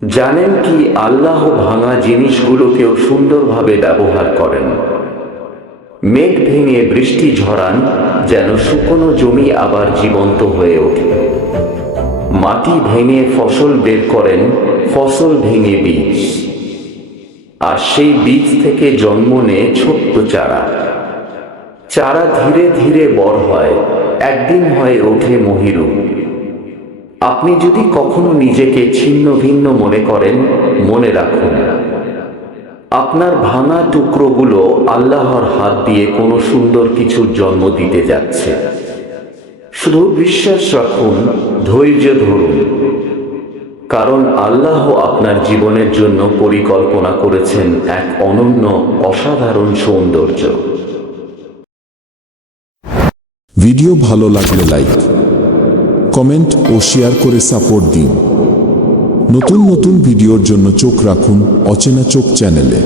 জানেন কি আল্লাহ ভাঙা জিনিসগুলোকেও সুন্দরভাবে ব্যবহার করেন। মেঘ ভেঙে বৃষ্টি ঝরান, যেন শুকনো জমি আবার জীবন্ত হয়ে ওঠে। মাটি ভেঙে ফসল বের করেন, ফসল ভেঙে বীজ, আর সেই বীজ থেকে জন্ম নেয় ছোট্ট চারা। চারা ধীরে ধীরে বড় হয়, একদিন হয়ে ওঠে মহিরু। আপনি যদি কখনো নিজেকে ছিন্ন ভিন্ন মনে করেন, মনে রাখুন, আপনার ভাঙা টুকরোগুলো আল্লাহর হাত দিয়ে কোনো সুন্দর কিছুর জন্ম দিতে যাচ্ছে। শুধু বিশ্বাস রাখুন, ধৈর্য ধরুন, কারণ আল্লাহ আপনার জীবনের জন্য পরিকল্পনা করেছেন এক অনন্য, অসাধারণ সৌন্দর্য। ভিডিও ভালো লাগলে লাইক, কমেন্ট ও শেয়ার করে সাপোর্ট দিন। নতুন নতুন ভিডিওর জন্য চোখ রাখুন অচেনা চোখ চ্যানেলে।